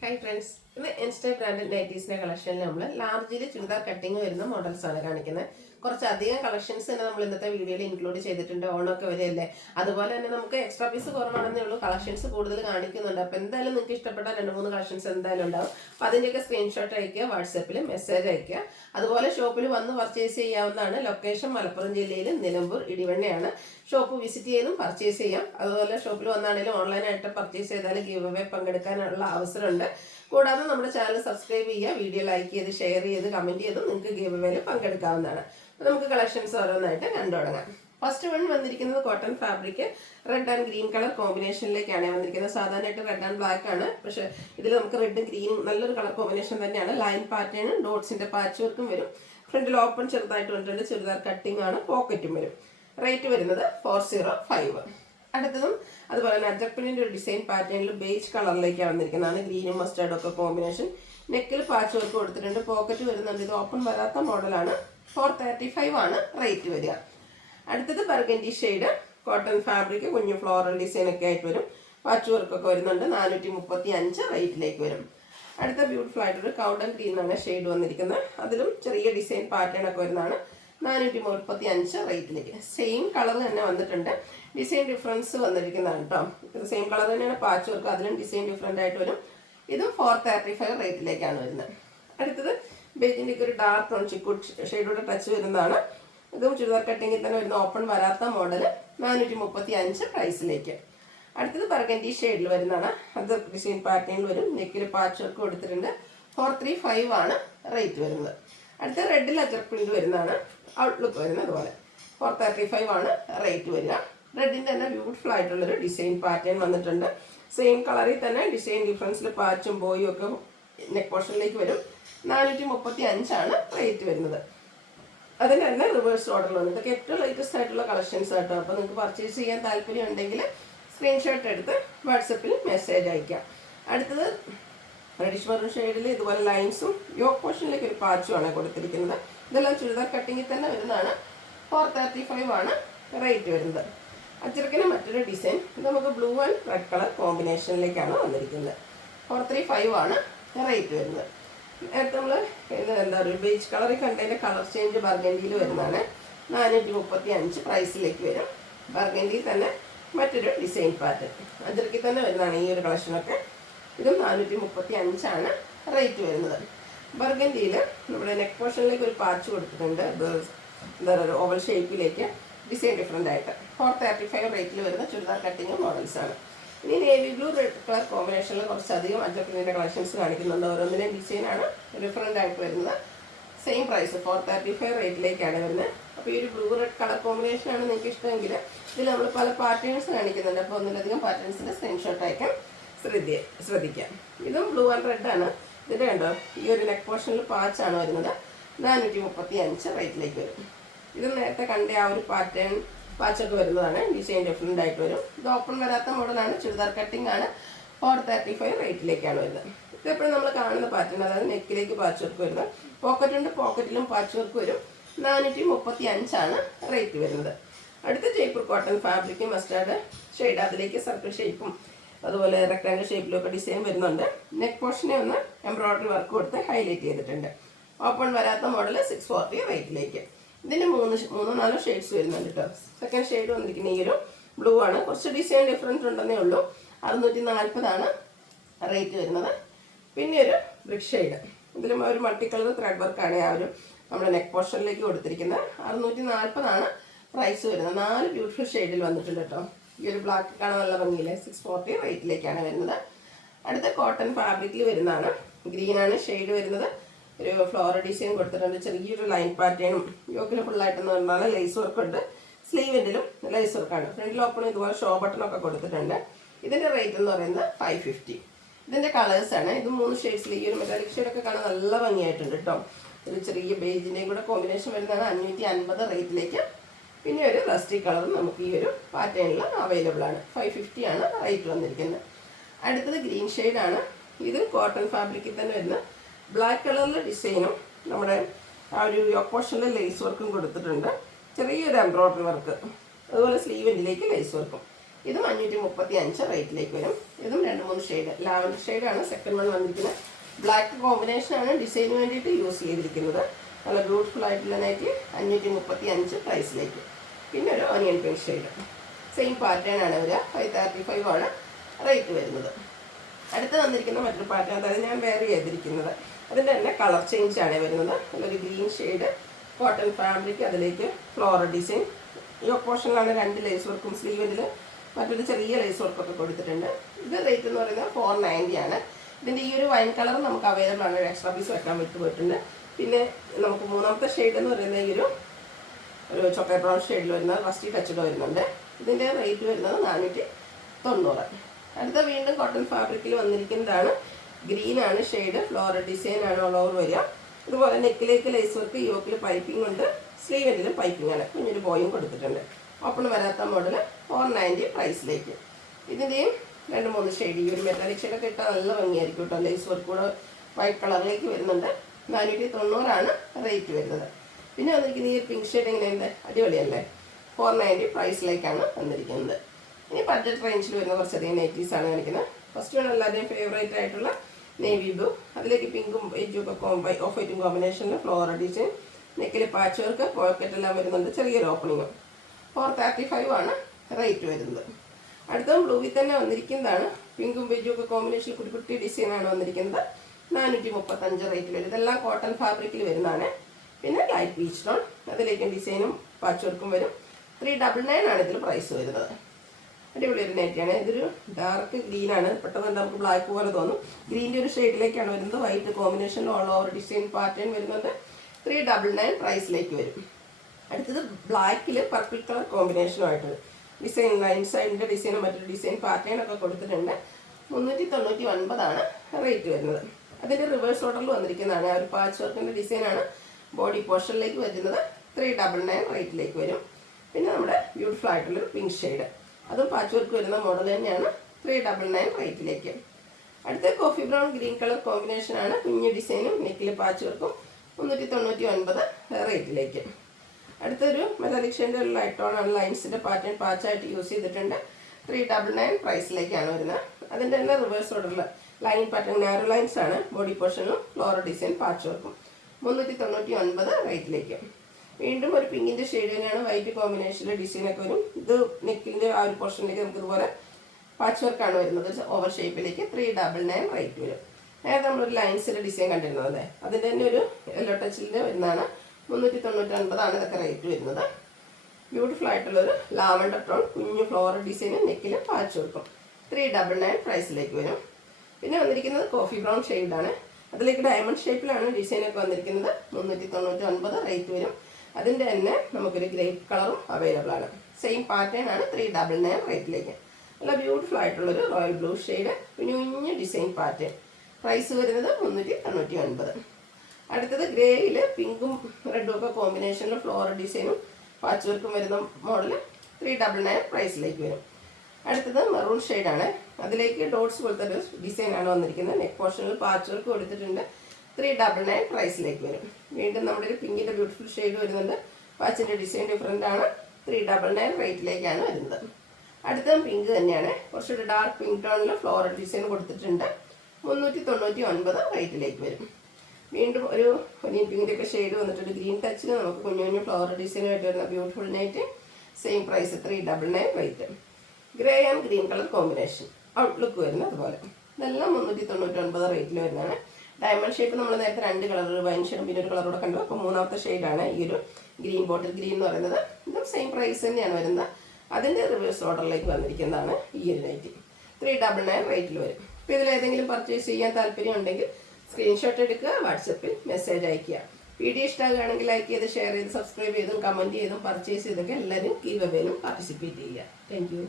Hi friends, ഇത് insta branded നൈറ്റീസിന്റെ കളക്ഷനിൽ നമ്മൾ ലാർജിൽ churidar cutting വരുന്ന മോഡൽസ് ആണ് കാണിക്കുന്നത്. കുറച്ചധികം കളക്ഷൻസ് തന്നെ നമ്മൾ ഇന്നത്തെ വീഡിയോയിൽ ഇൻക്ലൂഡ് ചെയ്തിട്ടുണ്ട്. ഓണമൊക്കെ വരെയല്ലേ, അതുപോലെ തന്നെ നമുക്ക് എക്സ്ട്രാ പീസ് കുറവാണെന്നേ ഉള്ളൂ, കളക്ഷൻസ് കൂടുതൽ കാണിക്കുന്നുണ്ട്. അപ്പോൾ എന്തായാലും നിങ്ങൾക്ക് ഇഷ്ടപ്പെട്ട 2-3 കളക്ഷൻസ് എന്തായാലും ഉണ്ടാവും. അപ്പോൾ അതിൻ്റെയൊക്കെ സ്ക്രീൻഷോട്ട് അയക്കുക, വാട്സാപ്പിൽ മെസ്സേജ് അയക്കുക. അതുപോലെ ഷോപ്പിൽ വന്ന് പർച്ചേസ് ചെയ്യാവുന്നതാണ്. ലൊക്കേഷൻ മലപ്പുറം ജില്ലയിൽ നിലമ്പൂർ ഇടിവണ്ണയാണ്. ഷോപ്പ് വിസിറ്റ് ചെയ്തും പർച്ചേസ് ചെയ്യാം. അതുപോലെ ഷോപ്പിൽ വന്നാണെങ്കിലും ഓൺലൈനായിട്ട് പർച്ചേസ് ചെയ്താൽ ഗീവ് അവേ പങ്കെടുക്കാനുള്ള അവസരമുണ്ട്. കൂടാതെ നമ്മുടെ ചാനൽ സബ്സ്ക്രൈബ് ചെയ്യുക, വീഡിയോ ലൈക്ക് ചെയ്ത് ഷെയർ ചെയ്ത് കമൻറ്റ് ചെയ്തും നിങ്ങൾക്ക് ഗീവ് അവേയിൽ പങ്കെടുക്കാവുന്നതാണ്. അപ്പോൾ നമുക്ക് കളക്ഷൻസ് ഓരോന്നായിട്ട് കണ്ടു തുടങ്ങാം. ഫസ്റ്റ് വൺ വന്നിരിക്കുന്നത് cotton fabric red and green colour കോമ്പിനേഷനിലേക്കാണ് വന്നിരിക്കുന്നത്. സാധാരണയായിട്ട് റെഡ് ആൻഡ് ബ്ലാക്ക് ആണ്, പക്ഷേ ഇതിൽ നമുക്ക് റെഡും ഗ്രീനും നല്ലൊരു കളർ കോമ്പിനേഷൻ തന്നെയാണ്. ലൈൻ പാറ്റേണും ഡോട്ട്സിന്റെ പാച്ച് വർക്കും വരും. ഫ്രണ്ടിൽ ഓപ്പൺ ചെറുതായിട്ട് വന്നിട്ടുണ്ട്. ചുരിദാർ കട്ടിംഗ് ആണ്, പോക്കറ്റും വരും. റേറ്റ് വരുന്നത് 405. അടുത്തതും അതുപോലെ തന്നെ അജർപ്പിന്റെ ഒരു ഡിസൈൻ പാറ്റേണിൽ ബേജ് കളറിലേക്കാണ് വന്നിരിക്കുന്നതാണ്. ഗ്രീനും മസ്റ്റാർഡും ഒക്കെ കോമ്പിനേഷൻ. നെക്കിൽ പാച്ച് വർക്ക് കൊടുത്തിട്ടുണ്ട്, പോക്കറ്റ് വരുന്നുണ്ട്. ഇത് ഓപ്പൺ വരാത്ത മോഡലാണ്. 435 ആണ് റേറ്റ് വരിക. അടുത്തത് ബർഗൻഡി ഷെയ്ഡ് കോട്ടൺ ഫാബ്രിക്, കുഞ്ഞു ഫ്ലോറൽ ഡിസൈൻ ഒക്കെ ആയിട്ട് വരും. പാച്ച് വർക്കൊക്കെ വരുന്നുണ്ട്. 435 റേറ്റിലേക്ക് വരും. അടുത്ത ബ്യൂട്ടിഫുൾ ആയിട്ടൊരു കൗണ്ടൻ ഗ്രീൻ ആണ് ഷെയ്ഡ് വന്നിരിക്കുന്നത്. അതിലും ചെറിയ ഡിസൈൻ പാറ്റേൺ ഒക്കെ വരുന്നതാണ്. 435 റേറ്റിലേക്ക്. സെയിം കളർ തന്നെ വന്നിട്ടുണ്ട്, ഡിസൈൻ ഡിഫറൻസ് വന്നിരിക്കുന്നതാണ് കേട്ടോ. ഇത് സെയിം കളർ തന്നെയാണ്, പാച്ച് വർക്ക് അതിലും ഡിസൈൻ ഡിഫറെൻ്റ് ആയിട്ട് വരും. ഇതും 435 റേറ്റിലേക്കാണ് വരുന്നത്. അടുത്തത് ബേജിൻ്റെ ഒരു ഡാർക്ക് ടോൺ ചിക്കുഡ് ഷെയ്ഡോടെ ടച്ച് വരുന്നതാണ്. ഇതും ചുരിദാർ കട്ടിങ്ങിൽ തന്നെ വരുന്ന ഓപ്പൺ വരാത്ത മോഡൽ. 435 പ്രൈസിലേക്ക്. അടുത്തത് ബർഗൻഡി ഷെയ്ഡിൽ വരുന്നതാണ്. അത് ഡിസൈൻ പാറ്റേണിൽ വരും. നെക്കിൽ പാച്ച് വർക്ക് കൊടുത്തിട്ടുണ്ട്. 435 ആണ് റേറ്റ് വരുന്നത്. അടുത്ത റെഡിൽ അജർ പ്രിന്റ് വരുന്നതാണ്. ഔട്ട്ലുക്ക് വരുന്നത് അതുപോലെ 435 ആണ് റേറ്റ് വരിക. റെഡിൻ്റെ തന്നെ ബ്യൂട്ടിഫുൾ ആയിട്ടുള്ളൊരു ഡിസൈൻ പാറ്റേൺ വന്നിട്ടുണ്ട്. സെയിം കളറിൽ തന്നെ ഡിസൈൻ ഡിഫറൻസിൽ പാച്ചും ബോയും ഒക്കെ നെക്ക് പോർഷനിലേക്ക് വരും. 435 ആണ് റേറ്റ് വരുന്നത്. അതിൻ്റെ തന്നെ റിവേഴ്സ് ഓർഡർ വന്നു. ഇതൊക്കെ ഏറ്റവും ലേറ്റസ്റ്റ് ആയിട്ടുള്ള കളക്ഷൻസ് ആട്ടോ. അപ്പോൾ നിങ്ങൾക്ക് പർച്ചേസ് ചെയ്യാൻ താല്പര്യം ഉണ്ടെങ്കിൽ സ്ക്രീൻഷോട്ട് എടുത്ത് വാട്സപ്പിൽ മെസ്സേജ് അയക്കാം. അടുത്തത് റെഡിഷ് മെറൂൺ ഷെയ്ഡിൽ ഇതുപോലെ ലൈൻസും യോക്ക് പോർഷനിലേക്ക് ഒരു പാച്ചുമാണ് കൊടുത്തിരിക്കുന്നത്. ഇതെല്ലാം ചുരിദാർ കട്ടിങ്ങിൽ തന്നെ വരുന്നതാണ്. 435 ആണ് റേറ്റ് വരുന്നത്. അച്ചറക്കിന് മറ്റൊരു ഡിസൈൻ. ഇത് നമുക്ക് ബ്ലൂ ആൻഡ് റെഡ് കളർ കോമ്പിനേഷനിലേക്കാണ് വന്നിരിക്കുന്നത്. 435 ആണ് റേറ്റ് വരുന്നത്. നേരത്തെ നമ്മൾ എന്താ പറയുക, ബേജ് കളറിൽ കണ്ടതിൻ്റെ കളർ ചേഞ്ച് ബർഗൻഡിയിൽ വരുന്നതാണ്. 435 പ്രൈസിലേക്ക് വരും. ബർഗൻഡിയിൽ തന്നെ മറ്റൊരു ഡിസൈൻ പാറ്റേൺ അച്ചറക്കിൽ തന്നെ വരുന്നതാണ് ഈ ഒരു കളക്ഷനൊക്കെ. ഇതും 435 ആണ് റേറ്റ് വരുന്നത്. ബർഗൻഡിയിൽ നമ്മുടെ നെക്ക് പോർഷനിലേക്ക് ഒരു പാച്ച് കൊടുത്തിട്ടുണ്ട്. എന്താ പറയുക, ഓവൽ ഷേപ്പിലേക്ക് ഡിസൈൻ ഡിഫറെൻ്റ് ആയിട്ട്. 435 റേറ്റിൽ വരുന്ന ചുരിദാർ കട്ടിങ് മോഡൽസാണ്. ഇനി നേവി ബ്ലൂ റെഡ് കളർ കോമ്പിനേഷനിൽ കുറച്ചധികം അജർപ്പിൻ്റെ കളക്ഷൻസ് കാണിക്കുന്നുണ്ട്. ഓരോന്നിൻ്റെയും ഡിസൈനാണ് ഡിഫറെൻ്റ് ആയിട്ട് വരുന്നത്. സെയിം പ്രൈസ് 435 റേറ്റിലേക്കാണ് വരുന്നത്. അപ്പോൾ ഈ ഒരു ബ്ലൂ റെഡ് കളർ കോമ്പിനേഷനാണ് നിങ്ങൾക്ക് ഇഷ്ടമെങ്കിൽ ഇതിൽ നമ്മൾ പല പാറ്റേൺസ് കാണിക്കുന്നുണ്ട്. അപ്പോൾ ഒന്നിലധികം പാറ്റേൺസിൻ്റെ സ്ക്രീൻഷോട്ട് അയക്കാൻ ശ്രദ്ധിക്കാം. ഇതും ബ്ലൂ ആൻഡ് റെഡ് ആണ്. ഇതിൻ്റെ കണ്ടോ, ഈ ഒരു നെക്ക് പോർഷനിൽ പാച്ചാണ് വരുന്നത്. 435 റേറ്റിലേക്ക് വരും. ഇത് നേരത്തെ കണ്ട ആ ഒരു പാറ്റേൺ പാച്ചൊക്കെ വരുന്നതാണ്. ഡിസൈൻ ഡിഫറെൻ്റ് ആയിട്ട് വരും. ഇത് ഓപ്പൺ വരാത്ത മോഡലാണ്, ചുരിദാർ കട്ടിംഗ് ആണ്. 435 റേറ്റിലേക്കാണ് വരുന്നത്. ഇതെപ്പോഴും നമ്മൾ കാണുന്ന പാറ്റേൺ, അതായത് നെക്കിലേക്ക് പാച്ച് വർക്ക് വരുന്നത്. പോക്കറ്റുണ്ട്, പോക്കറ്റിലും പാച്ച് വർക്ക് വരും. 435 ആണ് റേറ്റ് വരുന്നത്. അടുത്ത Jaipur cotton fabric mustard shade, അതിലേക്ക് സർക്കിൾ ഷേപ്പും അതുപോലെ റെക്ടാങ്കിൾ ഷേപ്പിലൊക്കെ ഡിസൈൻ വരുന്നുണ്ട്. നെക്ക് പോർഷനെ ഒന്ന് എംബ്രോയിഡറി വർക്ക് കൊടുത്ത് ഹൈലൈറ്റ് ചെയ്തിട്ടുണ്ട്. ഓപ്പൺ വരാത്ത മോഡൽ 640 റേറ്റിലേക്ക്. ഇതിൻ്റെ 3-4 ഷെയ്ഡ്സ് വരുന്നുണ്ട് കേട്ടോ. സെക്കൻഡ് ഷെയ്ഡ് വന്നിരിക്കുന്ന ഈ ഒരു ബ്ലൂ ആണ്. കുറച്ച് ഡിസൈൻ ഡിഫറൻറ്റ് ഉണ്ടെന്നേ ഉള്ളൂ. 640 ആണ് റേറ്റ് വരുന്നത്. പിന്നെ ഒരു ബ്രിക്ക് ഷെയ്ഡ്, ഇതിലും ഒരു മൾട്ടി കളർ ത്രെഡ് വർക്കാണ് ആ ഒരു നമ്മുടെ നെക്ക് പോർഷനിലേക്ക് കൊടുത്തിരിക്കുന്നത്. 640 ആണ് പ്രൈസ് വരുന്നത്. 4 ബ്യൂട്ടിഫുൾ ഷെയ്ഡിൽ വന്നിട്ടുണ്ട് കേട്ടോ. ഈ ഒരു ബ്ലാക്ക് കാണാൻ നല്ല ഭംഗിയില്ലേ. 640 റേറ്റിലേക്കാണ് വരുന്നത്. അടുത്ത കോട്ടൺ ഫാബ്രിക്കിൽ വരുന്നതാണ്. ഗ്രീനാണ് ഷെയ്ഡ് വരുന്നത്. ഒരു ഫ്ലോറൽ ഡിസൈൻ കൊടുത്തിട്ടുണ്ട്. ചെറിയൊരു ലൈൻ പാറ്റേണും യോക്കിൽ ഫുള്ളായിട്ടെന്ന് പറഞ്ഞാൽ ലേസ് വർക്ക് ഉണ്ട്. സ്ലീവിൻ്റെലും ലേസ് വർക്കാണ്. ഫ്രണ്ടിൽ ഓപ്പൺ ഇതുപോലെ ഷോ ബട്ടണൊക്കെ കൊടുത്തിട്ടുണ്ട്. ഇതിൻ്റെ റേറ്റ് എന്ന് പറയുന്നത് 550. ഇതിൻ്റെ കളേഴ്സാണ്. ഇത് 3 ഷെയ്ഡ്സിൽ ഈ ഒരു മെറ്റാലിക് ഷെയ്ഡൊക്കെ കാണാൻ നല്ല ഭംഗിയായിട്ടുണ്ട് കേട്ടോ. ഒരു ചെറിയ ബേജിൻ്റെയും കൂടെ കോമ്പിനേഷൻ വരുന്നതാണ്. 550 റേറ്റിലേക്ക്. പിന്നെ ഒരു റസ്റ്റി കളറും നമുക്ക് ഈ ഒരു പാറ്റേണിൽ അവൈലബിൾ ആണ്. 550 ആണ് റേറ്റ് വന്നിരിക്കുന്നത്. അടുത്തത് ഗ്രീൻ ഷെയ്ഡാണ്. ഇത് കോട്ടൺ ഫാബ്രിക്കിൽ തന്നെ വരുന്ന ബ്ലാക്ക് കളറിലെ ഡിസൈനും നമ്മുടെ ആ ഒരു യോക്ക് പോർഷനിൽ ലേസ് വർക്കും കൊടുത്തിട്ടുണ്ട്. ചെറിയൊരു എംബ്രോയിഡറി വർക്ക്, അതുപോലെ സ്ലീവിൻ്റിലേക്ക് ലേസ് വർക്കും. ഇതും 535 റേറ്റിലേക്ക് വരും. ഇതും 2-3 ഷെയ്ഡ്. ലാവൻഡർ ഷെയ്ഡാണ് സെക്കൻഡ് വൺ വന്നിരിക്കുന്നത്. ബ്ലാക്ക് കോമ്പിനേഷനാണ് ഡിസൈന് വേണ്ടിയിട്ട് യൂസ് ചെയ്തിരിക്കുന്നത്. നല്ല ബ്യൂട്ടിഫുൾ ആയിട്ടുള്ള നൈറ്റി 535 പ്രൈസിലേക്ക്. പിന്നെ ഒരു onion pink shade same pattern ആണ് വരിക. 535 ആണ് റേറ്റ് വരുന്നത്. അടുത്ത് വന്നിരിക്കുന്ന മറ്റൊരു പാറ്റേൺ, അതായത് ഞാൻ വെയർ ചെയ്തിരിക്കുന്നത് അതിൻ്റെ തന്നെ കളർ ചേഞ്ച് ആണ് വരുന്നത്. നല്ലൊരു ഗ്രീൻ ഷെയ്ഡ് കോട്ടൺ ഫാബ്രിക്, അതിലേക്ക് ഫ്ലോറൽ ഡിസൈൻ. ഈ പോർഷനിലാണ് 2 ലേസ് വർക്കും സ്ലീവിൽ മറ്റൊരു ചെറിയ ലേസ് വർക്കൊക്കെ കൊടുത്തിട്ടുണ്ട്. ഇത് റേറ്റ് എന്ന് പറയുന്നത് 490 ആണ്. ഇതിൻ്റെ ഈ ഒരു വൈൻ കളർ നമുക്ക് അവൈലബിൾ ആണ്. ഒരു എക്സ്ട്രാ പീസ് വെക്കാൻ പോയിട്ടുണ്ട്. പിന്നെ നമുക്ക് മൂന്നാമത്തെ ഷെയ്ഡ് എന്ന് പറയുന്നത് ഈ ഒരു ചോക്ലേറ്റ് ബ്രൗൺ ഷെയ്ഡിൽ വരുന്ന റസ്റ്റി ടച്ചഡ് വരുന്നുണ്ട്. ഇതിൻ്റെ റേറ്റ് വരുന്നത് 490. അടുത്ത വീണ്ടും കോട്ടൺ ഫാബ്രിക്കിൽ വന്നിരിക്കുന്നതാണ്. ഗ്രീനാണ് ഷെയ്ഡ്, ഫ്ലോറൽ ഡിസൈൻ ആണ് ഓൾ ഓവർ വരിക. അതുപോലെ നെക്കിലേക്ക് ലേസ് വർക്ക്, യോക്കിൽ പൈപ്പിംഗ് ഉണ്ട്, സ്ലീവെങ്കിലും പൈപ്പിംഗ് ആണ്. കുഞ്ഞൊരു ബോയും കൊടുത്തിട്ടുണ്ട്. ഓപ്പൺ വരാത്ത മോഡൽ 490 പ്രൈസിലേക്ക്. ഇതിൻ്റെയും 2-3 ഷെയ്ഡ്. ഈ ഒരു മെറ്റാലിക് ഷെയ്ഡൊക്കെ ഇട്ടാൽ നല്ല ഭംഗിയായിരിക്കും കേട്ടോ. ലേസ് വർക്ക് കൂടെ വൈറ്റ് കളറിലേക്ക് വരുന്നുണ്ട്. 490 ആണ് റേറ്റ് വരുന്നത്. പിന്നെ വന്നിരിക്കുന്നത് ഈ ഒരു പിങ്ക് ഷെയ്ഡ് എങ്ങനെയുണ്ട്, അടിപൊളിയല്ലേ? 490 പ്രൈസിലേക്കാണ് വന്നിരിക്കുന്നത്. ഇനി ബഡ്ജറ്റ് റേഞ്ചിൽ വരുന്ന കുറച്ചധികം നൈറ്റീസാണ് കാണിക്കുന്നത്. ഫസ്റ്റ് വൺ എല്ലാവരുടെയും ഫേവറേറ്റ് ആയിട്ടുള്ള നേവി ബ്ലൂ, അതിലേക്ക് പിങ്കും എജും ഒക്കെ ഓഫ് വൈറ്റും കോമ്പിനേഷനിൽ ഫ്ലോറൽ ഡിസൈൻ, നെക്കിൽ പാച്ച് വർക്ക്, പോക്കറ്റ് എല്ലാം വരുന്നുണ്ട്, ചെറിയൊരു ഓപ്പണിങ്ങും. 435 ആണ് റേറ്റ് വരുന്നത്. അടുത്ത ബ്ലൂവിൽ തന്നെ വന്നിരിക്കുന്നതാണ്. പിങ്കും ബെജും ഒക്കെ കോമ്പിനേഷനിൽ കുട്ടി കുട്ടി ഡിസൈനാണ് വന്നിരിക്കുന്നത്. 435 റേറ്റിൽ വരും. ഇതെല്ലാം കോട്ടൺ ഫാബ്രിക്കിൽ വരുന്നതാണ്. പിന്നെ ലൈറ്റ് പീച്ച് ടോൺ, അതിലേക്ക് ഡിസൈനും പാച്ച് വർക്കും വരും. 399 ആണ് ഇതിൽ പ്രൈസ് വരുന്നത്. അടിപൊളി ഒരു നൈറ്റിയാണ്. ഇതൊരു ഡാർക്ക് ഗ്രീനാണ്. പെട്ടെന്ന് നമുക്ക് ബ്ലാക്ക് പോലെ തോന്നും. ഗ്രീൻ്റെ ഒരു ഷെയ്ഡിലേക്കാണ് വരുന്നത്. വൈറ്റ് കോമ്പിനേഷനിൽ ഓൾ ഓവർ ഡിസൈൻ പാറ്റേൺ വരുന്നുണ്ട്. 399 പ്രൈസിലേക്ക് വരും. അടുത്തത് ബ്ലാക്കിൽ പർപ്പിൾ കളർ കോമ്പിനേഷനുമായിട്ട് ഡിസൈൻ ലൈൻ സൈഡിൻ്റെ ഡിസൈനും മറ്റൊരു ഡിസൈൻ പാറ്റേണൊക്കെ കൊടുത്തിട്ടുണ്ട്. 399 ആണ് റേറ്റ് വരുന്നത്. അതിൻ്റെ റിവേഴ്സ് ഓർഡറിൽ വന്നിരിക്കുന്നതാണ്. ആ ഒരു പാച്ച് വർക്കിൻ്റെ ഡിസൈനാണ് ബോഡി പോർഷനിലേക്ക് വരുന്നത്. 399 റേറ്റിലേക്ക് വരും. പിന്നെ നമ്മുടെ ബ്യൂട്ടിഫുൾ ആയിട്ടുള്ളൊരു പിങ്ക് ഷെയ്ഡ്, അതും പാച്ച് വർക്ക് വരുന്ന മോഡൽ തന്നെയാണ്. 399 റേറ്റിലേക്ക്. അടുത്ത കോഫി ബ്രൗൺ ഗ്രീൻ കളർ കോമ്പിനേഷനാണ്. കുഞ്ഞു ഡിസൈനും നെക്കിൽ പാച്ച് വർക്കും. 399 റേറ്റിലേക്ക്. അടുത്തൊരു മെറ്റാലിക് ഷെയ്ഡിൻ്റെ ഒരു ലൈറ്റ് ടോൺ ആണ്. ലൈൻസിൻ്റെ പാറ്റേൺ പാച്ചായിട്ട് യൂസ് ചെയ്തിട്ടുണ്ട്. 399 പ്രൈസിലേക്കാണ് വരുന്നത്. അതിൻ്റെ തന്നെ റിവേഴ്സ് ഓർഡറിൽ ലൈൻ പാറ്റേൺ നാരോ ലൈൻസ് ആണ്. ബോഡി പോർഷനിലും ഫ്ലോറൽ ഡിസൈൻ പാച്ച് വർക്കും. 399 റേറ്റിലേക്ക്. വീണ്ടും ഒരു പിങ്കിൻ്റെ ഷെയ്ഡ് തന്നെയാണ്. വൈറ്റ് കോമ്പിനേഷനിൽ ഡിസൈനൊക്കെ വരും. ഇത് നെക്കിൻ്റെ ആ ഒരു പോർഷനിലേക്ക് നമുക്ക് ഇതുപോലെ പാച്ച് വർക്കാണ് വരുന്നത്. ഓവർ ഷേപ്പിലേക്ക് 399 റേറ്റ് വരും. നേരത്തെ നമ്മളൊരു ലൈൻസിൻ്റെ ഡിസൈൻ കണ്ടിരുന്നത് അല്ലേ, അതിൻ്റെ തന്നെ ഒരു യെല്ലോ ടച്ചിൽ വരുന്നതാണ്. 399 ആണ് ഇതൊക്കെ റേറ്റ് വരുന്നത്. ബ്യൂട്ടിഫുൾ ആയിട്ടുള്ളൊരു ലാവൻഡർ ടോൺ കുഞ്ഞു ഫ്ലോറൽ ഡിസൈനും നെക്കിൽ പാച്ച് വർക്കും. 399 പ്രൈസിലേക്ക് വരും. പിന്നെ വന്നിരിക്കുന്നത് കോഫി ബ്രൗൺ ഷെയ്ഡാണ്. അതിലേക്ക് ഡയമണ്ട് ഷേപ്പിലാണ് ഡിസൈനൊക്കെ വന്നിരിക്കുന്നത്. 399 റേറ്റ് വരും. അതിൻ്റെ തന്നെ നമുക്കൊരു ഗ്രേപ്പ് കളറും അവൈലബിൾ ആണ്. സെയിം പാറ്റേൺ ആണ്. 399 റേറ്റിലേക്ക്. നല്ല ബ്യൂട്ടിഫുൾ ആയിട്ടുള്ളൊരു റോയൽ ബ്ലൂ ഷെയ്ഡ്, കുഞ്ഞു കുഞ്ഞു ഡിസൈൻ പാറ്റേൺ. പ്രൈസ് വരുന്നത് 399. അടുത്തത് ഗ്രേയിൽ പിങ്കും റെഡും ഒക്കെ കോമ്പിനേഷനിൽ ഫ്ലോറൽ ഡിസൈനും പാച്ച് വർക്കും വരുന്ന മോഡൽ. 399 പ്രൈസിലേക്ക് വരും. അടുത്തത് മെറൂൺ ഷെയ്ഡാണ്. അതിലേക്ക് ഡോട്ട്സ് പോലത്തെ ഒരു ഡിസൈനാണ് വന്നിരിക്കുന്നത്. നെക്ക് പോർഷനിൽ പാച്ച് വർക്ക് കൊടുത്തിട്ടുണ്ട്. 399 പ്രൈസിലേക്ക് വരും. വീണ്ടും നമ്മുടെ ഒരു പിങ്കിൻ്റെ ബ്യൂട്ടിഫുൾ ഷെയ്ഡ് വരുന്നുണ്ട്. പാച്ചിൻ്റെ ഡിസൈൻ ഡിഫറെൻ്റ് ആണ്. 399 റേറ്റിലേക്കാണ് വരുന്നത്. അടുത്തതും പിങ്ക് തന്നെയാണ്. കുറച്ചൊരു ഡാർക്ക് പിങ്ക് ടോണിൽ ഫ്ലോറൽ ഡിസൈൻ കൊടുത്തിട്ടുണ്ട്. 399 റേറ്റിലേക്ക് വരും. വീണ്ടും ഒരു പിങ്കിൻ്റെ ഒക്കെ ഷെയ്ഡ് വന്നിട്ടുണ്ട്. ഗ്രീൻ ടച്ചിൽ നമുക്ക് കുഞ്ഞു കുഞ്ഞു ഫ്ലോറൽ ഡിസൈനുമായിട്ട് വരുന്ന beautiful night. Same price 399 rate. Grey and green colour combination outlook വരുന്നത് അതുപോലെ. ഇതെല്ലാം 399 റേറ്റിൽ വരുന്നതാണ്. ഡയമണ്ട് ഷേപ്പ് നമ്മൾ നേരത്തെ 2 കളർ, വൈൻ ഷെയ്ഡും പിന്നെ ഒരു കളറൂടെ കണ്ടു. അപ്പോൾ മൂന്നാമത്തെ ഷെയ്ഡാണ് ഈ ഒരു ഗ്രീൻ ബോട്ടിൽ ഗ്രീൻ എന്ന് പറയുന്നത്. ഇതും സെയിം പ്രൈസ് തന്നെയാണ് വരുന്നത്. അതിൻ്റെ റിവേഴ്സ് ഓർഡറിലേക്ക് വന്നിരിക്കുന്നതാണ് ഈ ഒരു നൈറ്റി. 399 റേറ്റിൽ വരും. അപ്പോൾ ഇതിലേതെങ്കിലും പർച്ചേസ് ചെയ്യാൻ താല്പര്യം ഉണ്ടെങ്കിൽ സ്ക്രീൻഷോട്ട് എടുക്കുക, വാട്സപ്പിൽ മെസ്സേജ് അയയ്ക്കുക. വീഡിയോ ഇഷ്ടമാകുകയാണെങ്കിൽ ലൈക്ക് ചെയ്ത് ഷെയർ ചെയ്ത് സബ്സ്ക്രൈബ് ചെയ്തും കമൻറ്റ് ചെയ്തും പർച്ചേസ് ചെയ്തൊക്കെ എല്ലാവരും ഗീവ് അവേയിലും പാർട്ടിസിപ്പേറ്റ് ചെയ്യുക. Thank you.